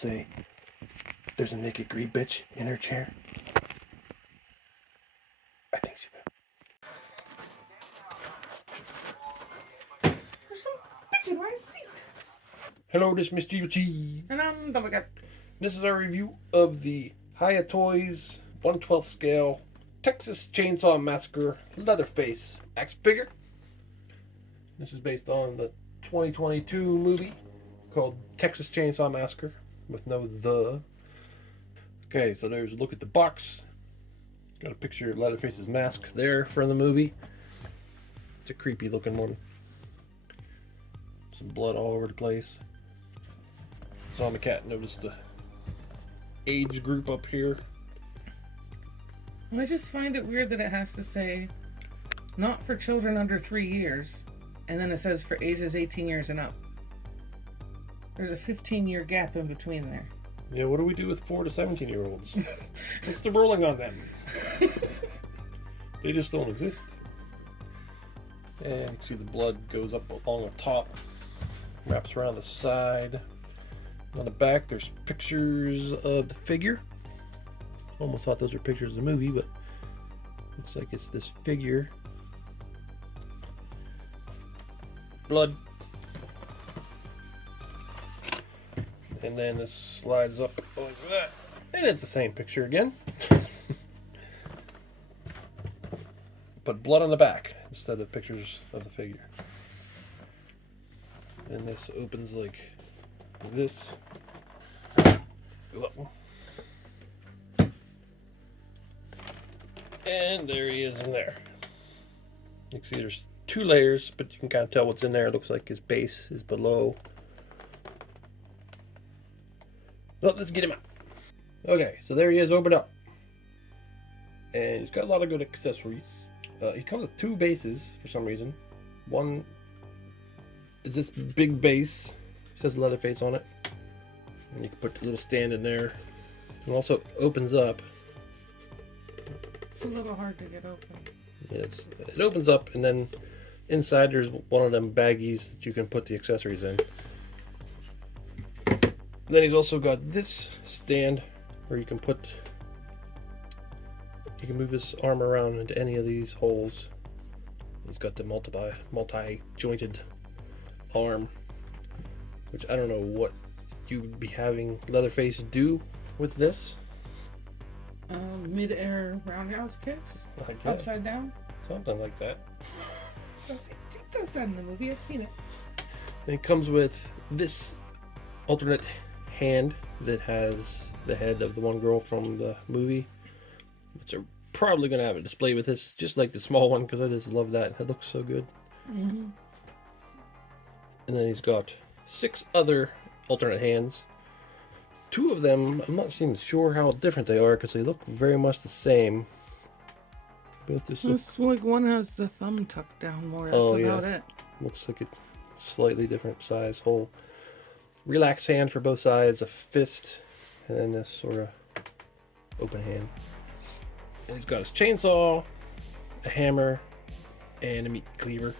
say there's a naked greed bitch in her chair? I think she will. There's some bitch in my seat. Hello, this is Mr. Evilcheese. And I'm the guy. This is our review of the Hiya Toys 1/12 scale Texas Chainsaw Massacre Leatherface action figure. This is based on the 2022 movie called Texas Chainsaw Massacre with no the. Okay, so there's a look at the box. Got a picture of Leatherface's mask there from the movie. It's a creepy looking one. Some blood all over the place. Zombie Cat noticed the age group up here. I just find it weird that it has to say not for children under 3 years, and then it says for ages 18 years and up. There's a 15-year gap in between there. Yeah, what do we do with 4 to 17-year-olds? What's the ruling on them? They just don't exist. And you can see the blood goes up along the top, wraps around the side. On the back, there's pictures of the figure. Almost thought those were pictures of the movie, but looks like it's this figure. Blood. And then this slides up like that. And it's the same picture again. But blood on the back instead of pictures of the figure. And this opens like this. And there he is in there. You can see there's 2 layers, but you can kind of tell what's in there. It looks like his base is below. Well, let's get him out. Okay, so there he is, opened up. And he's got a lot of good accessories. He comes with 2 bases for some reason. One is this big base. It says Leatherface on it. And you can put a little stand in there. It also opens up. It's a little hard to get open. Yes, it opens up, and then inside there's one of them baggies that you can put the accessories in. Then he's also got this stand where you can move his arm around into any of these holes. He's got the multi-jointed arm, which I don't know what you'd be having Leatherface do with this. Mid-air roundhouse kicks, Like that. upside down. Something like that. It does that in the movie. I've seen it. And it comes with this alternate hand that has the head of the one girl from the movie. Which are probably going to have a display with this, just like the small one, because I just love that. It looks so good. Mm-hmm. And then he's got 6 other alternate hands. 2 of them, I'm not even sure how different they are, because they look very much the same. Both just It's like one has the thumb tucked down more. That's about it. Looks like a slightly different size hole. Relaxed hand for both sides, a fist, and then this sort of open hand. And he's got his chainsaw, a hammer, and a meat cleaver.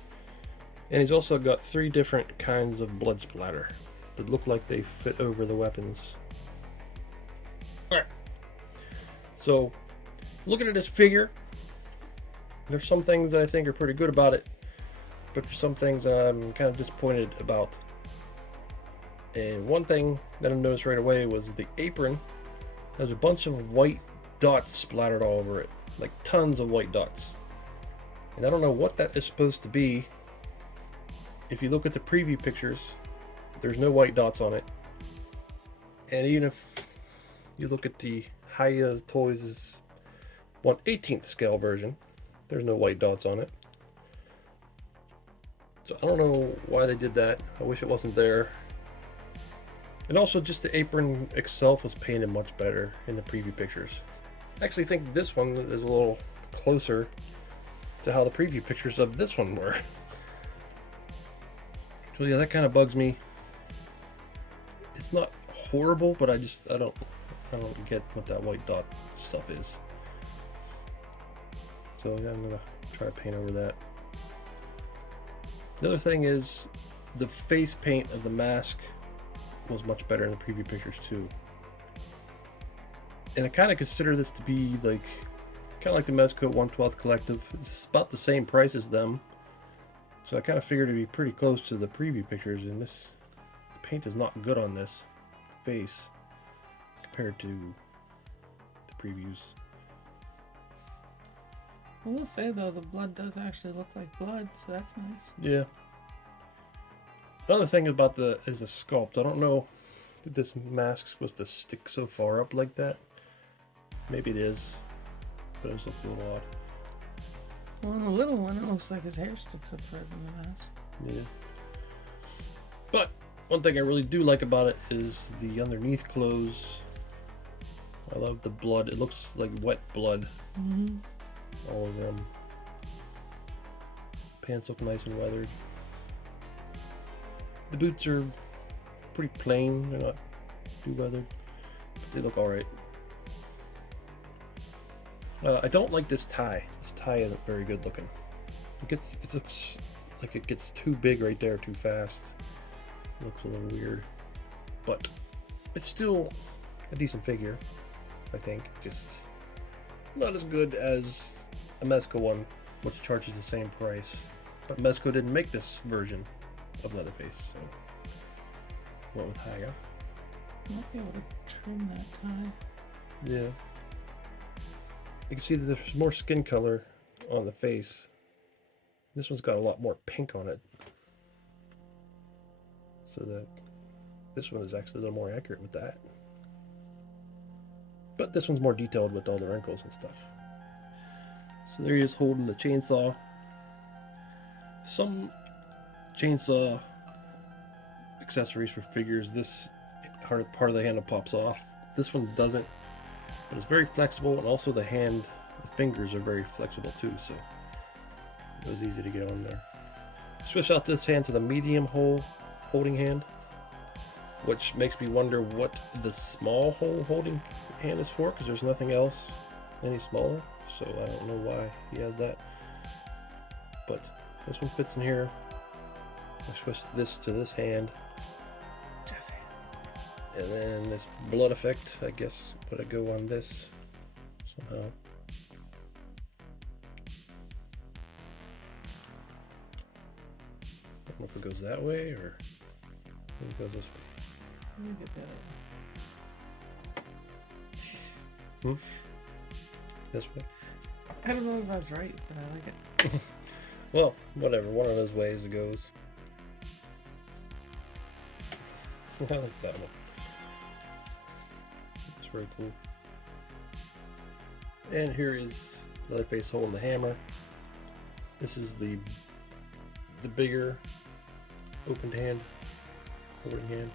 And he's also got 3 different kinds of blood splatter that look like they fit over the weapons. Alright. So, looking at this figure, there's some things that I think are pretty good about it, but there's some things that I'm kind of disappointed about. And one thing that I noticed right away was the apron. There's a bunch of white dots splattered all over it, like tons of white dots. And I don't know what that is supposed to be. If you look at the preview pictures, there's no white dots on it. And even if you look at the Hiya Toys 1/18 scale version, there's no white dots on it. So I don't know why they did that. I wish it wasn't there. And also just the apron itself was painted much better in the preview pictures. I actually think this one is a little closer to how the preview pictures of this one were. So yeah, that kind of bugs me. It's not horrible, but I don't get what that white dot stuff is. So yeah, I'm gonna try to paint over that. The other thing is the face paint of the mask was much better in the preview pictures too. And I kind of consider this to be like, kind of like the Mezco 1/12 Collective. It's about the same price as them. So I kind of figured it'd be pretty close to the preview pictures, and this the paint is not good on this face compared to the previews. I will say though, the blood does actually look like blood, so that's nice. Yeah. Another thing about the sculpt. I don't know if this mask is supposed to stick so far up like that. Maybe it is, but it just looks a little odd. Well, in the little one, it looks like his hair sticks up further than the mask. Yeah. But one thing I really do like about it is the underneath clothes. I love the blood. It looks like wet blood. Mm-hmm. All of them. Pants look nice and weathered. The boots are pretty plain. They're not too weathered. But they look alright. I don't like this tie. This tie isn't very good looking. It looks like it gets too big right there too fast. It looks a little weird. But it's still a decent figure, I think. Just not as good as a Mezco one, which charges the same price. But Mezco didn't make this version of Leatherface, so went with Hiya. Might be able to trim that tie. Yeah. You can see that there's more skin color on the face. This one's got a lot more pink on it. So that this one is actually a little more accurate with that. But this one's more detailed with all the wrinkles and stuff. So there he is holding the chainsaw. Some chainsaw accessories for figures, this part of the handle pops off. This one doesn't. But it's very flexible, and also the fingers are very flexible too, so it was easy to get on there. Switch out this hand to the medium hole holding hand, which makes me wonder what the small hole holding hand is for, because there's nothing else any smaller, so I don't know why he has that. But this one fits in here. I switched this to this hand. Jesse. And then this blood effect, I guess, would it go on this somehow? I don't know if it goes that way or if it goes this way. Let me get that. Hmm? This way? I don't know if that's right, but I like it. Well, whatever. One of those ways it goes. I like that one. It's very cool. And here is Leatherface holding the hammer. This is the bigger opened hand, holding hand.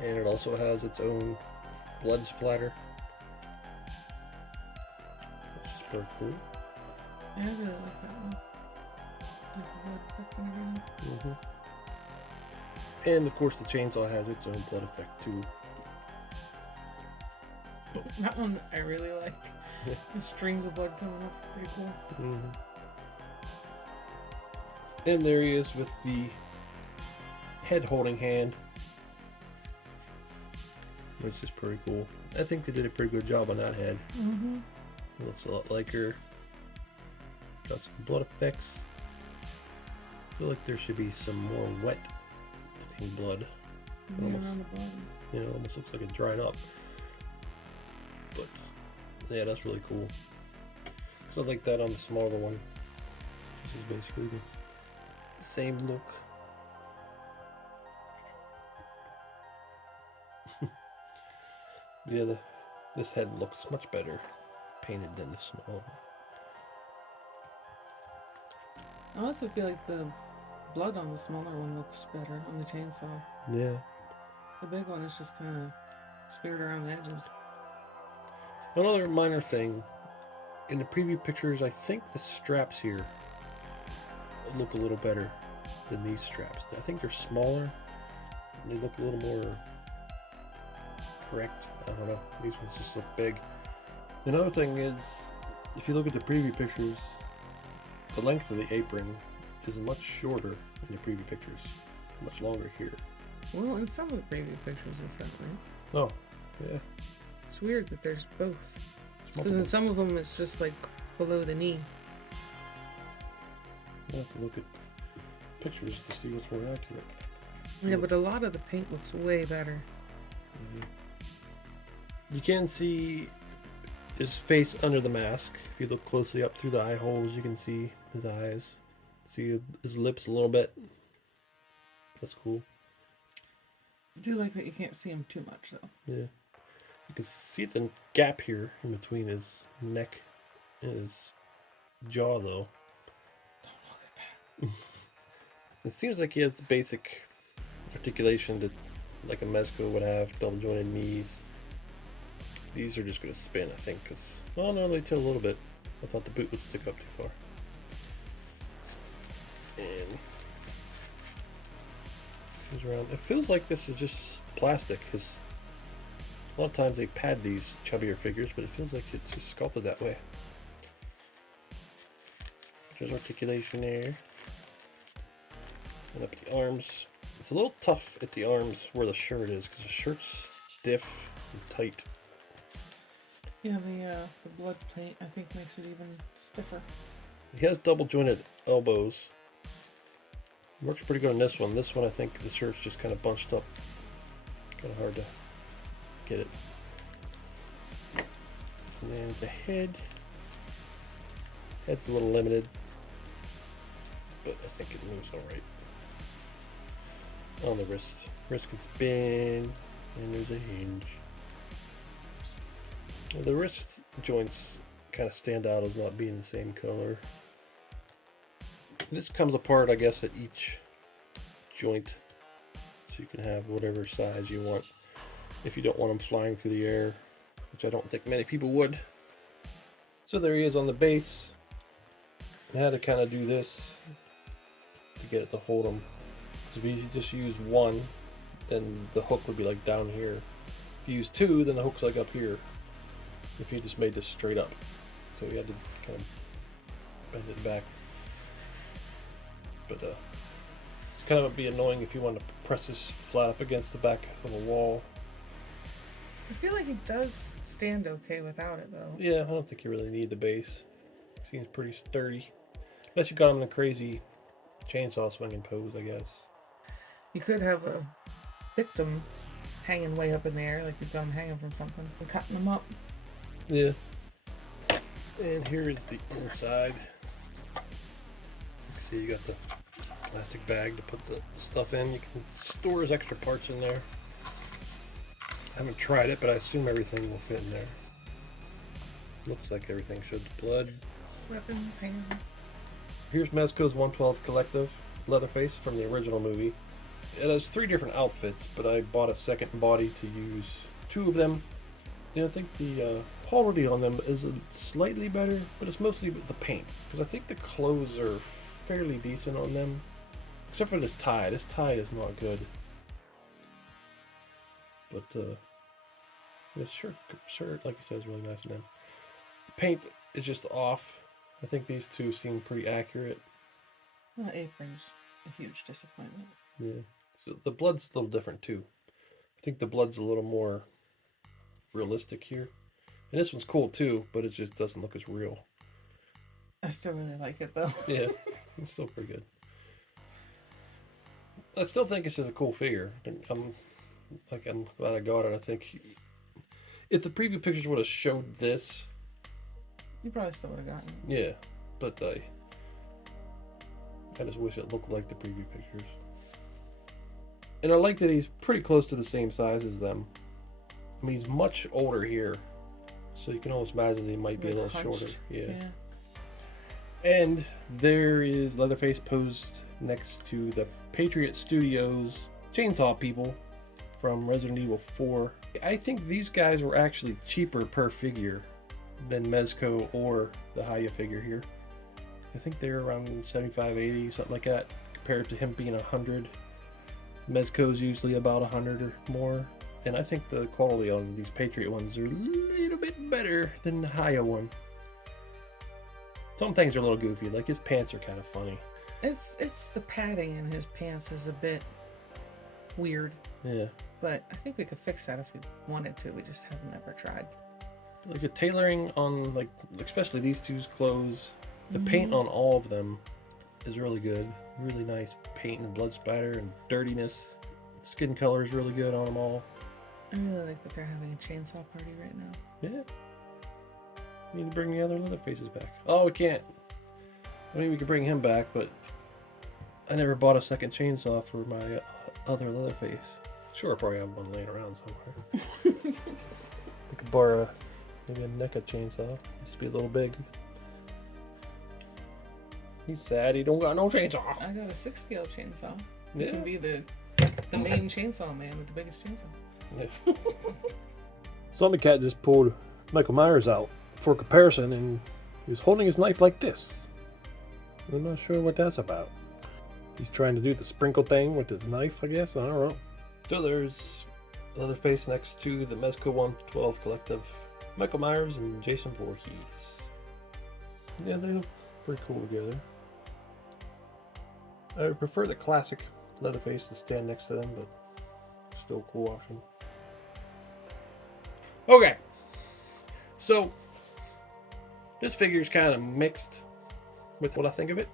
And it also has its own blood splatter, which is pretty cool. Yeah, I really like that one. Like the blood effect and everything. And of course the chainsaw has its own blood effect too. That one I really like. The strings of blood coming up, pretty cool. And there he is with the head holding hand, which is pretty cool. I think they did a pretty good job on that head. It looks a lot like her. Got some blood effects. I feel like there should be some more wet looking blood. Almost, on the bottom. you know, almost looks like it dried up. But yeah, that's really cool. Because I like that on the smaller one. This is basically the same look. Yeah, this head looks much better painted than the small one. I also feel like the blood on the smaller one looks better on the chainsaw. Yeah. The big one is just kind of smeared around the edges. Another minor thing, in the preview pictures, I think the straps here look a little better than these straps. I think they're smaller, and they look a little more correct. I don't know, these ones just look big. Another thing is, if you look at the preview pictures, the length of the apron is much shorter in the preview pictures, much longer here. Well, in some of the preview pictures it's that way. Oh, yeah. It's weird that there's both. It's Because in some of them it's just like below the knee. I have to look at pictures to see what's more accurate. Yeah, but a lot of the paint looks way better. You can see his face under the mask. If you look closely up through the eye holes, you can see his eyes. See his lips a little bit. That's cool. I do like that you can't see him too much, though. Yeah. You can see the gap here in between his neck and his jaw, though. Don't look at that. It seems like he has the basic articulation that like a Mezco would have, double jointed knees. These are just going to spin, I think, because, oh no, they tilt a little bit. I thought the boot would stick up too far. And goes around. It feels like this is just plastic. Because a lot of times they pad these chubbier figures, but it feels like it's just sculpted that way. There's articulation there. And up the arms. It's a little tough at the arms where the shirt is, because the shirt's stiff and tight. Yeah, the blood paint I think makes it even stiffer. He has double jointed elbows. Works pretty good on this one. This one I think the shirt's just kind of bunched up. Kind of hard to get it. And then the head. Head's a little limited, but I think it moves alright. On the wrist. Wrist can spin, and there's a hinge. The wrist joints kind of stand out as not being the same color. This comes apart, I guess, at each joint, so you can have whatever size you want if you don't want them flying through the air, which I don't think many people would. So there he is on the base. I had to kind of do this to get it to hold him. If you just use one, then the hook would be like down here. If you use two, then the hook's like up here. If you just made this straight up. So you had to kind of bend it back. But it's kind of be annoying if you want to press this flat up against the back of a wall. I feel like it does stand okay without it, though. Yeah, I don't think you really need the base. Seems pretty sturdy. Unless you got him in a crazy chainsaw swinging pose, I guess. You could have a victim hanging way up in the air, like he's got him hanging from something, and cutting them up. Yeah. And here is the inside. You can see you got the plastic bag to put the stuff in. You can store his extra parts in there. I haven't tried it, but I assume everything will fit in there. Looks like everything should. Blood. Weapons, hands. Here's Mezco's 112 Collective Leatherface from the original movie. It has 3 different outfits, but I bought a second body to use 2 of them. I think the quality on them is slightly better, but it's mostly the paint. Because I think the clothes are fairly decent on them. Except for this tie. This tie is not good. But this shirt, like I said, is really nice on them. The paint is just off. I think these 2 seem pretty accurate. Well, apron's a huge disappointment. Yeah. So the blood's a little different too. I think the blood's a little more realistic here. And this one's cool too, but it just doesn't look as real. I still really like it though. Yeah, it's still pretty good. I still think it's just a cool figure. I'm glad I got it. I think if the preview pictures would have showed this, You probably still would have gotten it. yeah, but I just wish it looked like the preview pictures. And I like that he's pretty close to the same size as them. I mean, he's much older here, so you can almost imagine he might be a little shorter. Yeah. And there is Leatherface posed next to the Patriot Studios chainsaw people from Resident Evil 4. I think these guys were actually cheaper per figure than Mezco or the Hiya figure here. I think they're around 75, 80, something like that, compared to him being 100. Mezco's usually about 100 or more. And I think the quality on these Patriot ones are a little bit better than the Hiya one. Some things are a little goofy, like his pants are kind of funny. It's the padding in his pants is a bit weird. Yeah. But I think we could fix that if we wanted to. We just haven't ever tried. Like the tailoring on, like, especially these two's clothes, the paint on all of them is really good. Really nice paint and blood spatter and dirtiness. Skin color is really good on them all. I really like that they're having a chainsaw party right now. Yeah. We need to bring the other Leatherfaces back. Oh, we can't. I mean, we could bring him back, but I never bought a second chainsaw for my other Leatherface. Sure, I probably have one laying around somewhere. I could borrow maybe a NECA chainsaw. Just be a little big. He's sad he don't got no chainsaw. I got a 6-scale chainsaw. Yeah. You can be the main chainsaw man with the biggest chainsaw. Yeah. Zombie Cat just pulled Michael Myers out for comparison, and he was holding his knife like this. I'm not sure what that's about. He's trying to do the sprinkle thing with his knife, I guess. I don't know. So there's Leatherface next to the Mezco 112 Collective, Michael Myers and Jason Voorhees. Yeah, they look pretty cool together. I would prefer the classic Leatherface to stand next to them, but still a cool option. Okay, so this figure is kind of mixed with what I think of it.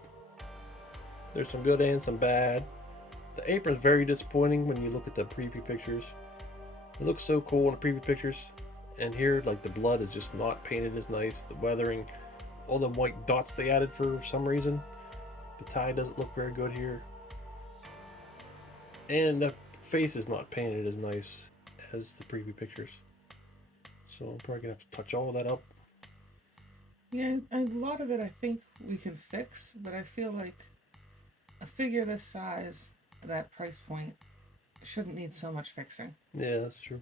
There's some good and some bad. The apron's very disappointing when you look at the preview pictures. It looks so cool in the preview pictures, and here, like, the blood is just not painted as nice. The weathering, all the white dots they added for some reason. The tie doesn't look very good here. And the face is not painted as nice as the preview pictures. So I'm probably going to have to touch all of that up. Yeah, a lot of it I think we can fix, but I feel like a figure this size, that price point, shouldn't need so much fixing. Yeah, that's true.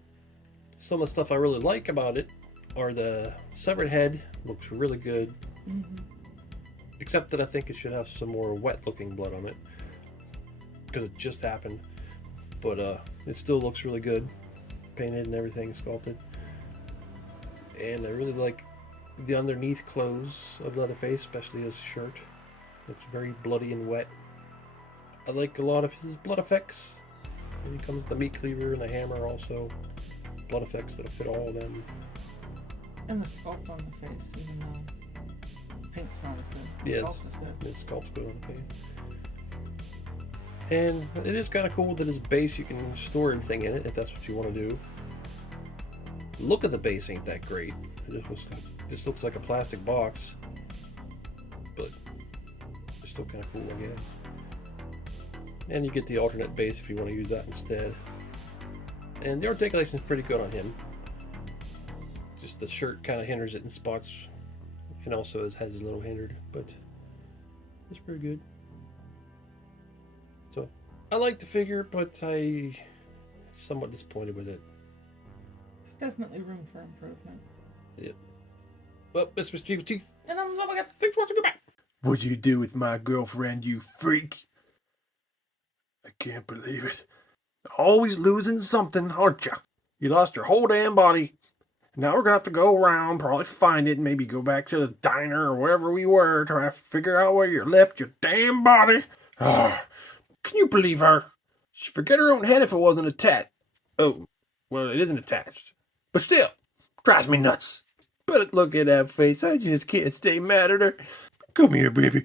Some of the stuff I really like about it are the severed head. Looks really good. Mm-hmm. Except that I think it should have some more wet looking blood on it. Because it just happened. But it still looks really good. Painted and everything, sculpted. And I really like the underneath clothes of Leatherface, especially his shirt. Looks very bloody and wet. I like a lot of his blood effects. And he comes with the meat cleaver and the hammer also. Blood effects that'll fit all of them. And the sculpt on the face, even though paint's not as good. The Yeah, sculpt is good. The sculpt's good on the face. And it is kind of cool that his base, you can store everything in it if that's what you want to do. The look of the base ain't that great. It just looks like a plastic box. But it's still kind of cool, I guess. And you get the alternate base if you want to use that instead. And the articulation is pretty good on him. Just the shirt kind of hinders it in spots. And also his head's a little hindered. But it's pretty good. So, I like the figure, but I'm somewhat disappointed with it. There's definitely room for improvement. Yep. Well, this was Chief Teeth. And I'm loving it. Thanks for watching. Goodbye. What'd you do with my girlfriend, you freak? I can't believe it. Always losing something, aren't you? You lost your whole damn body. Now we're gonna have to go around, probably find it, and maybe go back to the diner or wherever we were, try to figure out where you left your damn body. Ah, can you believe her? She'd forget her own head if it wasn't attached. Oh, well, it isn't attached. But still, drives me nuts. But look at that face. I just can't stay mad at her. Come here, baby.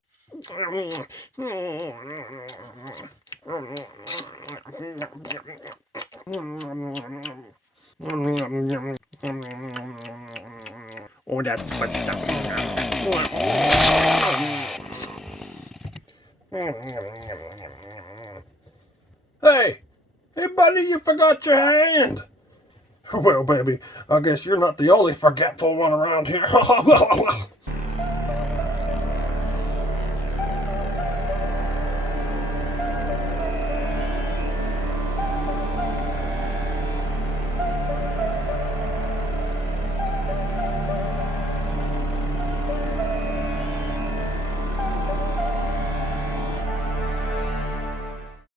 Oh, that's good stuff. Hey! Hey, buddy, you forgot your hand! Well, baby, I guess you're not the only forgetful one around here.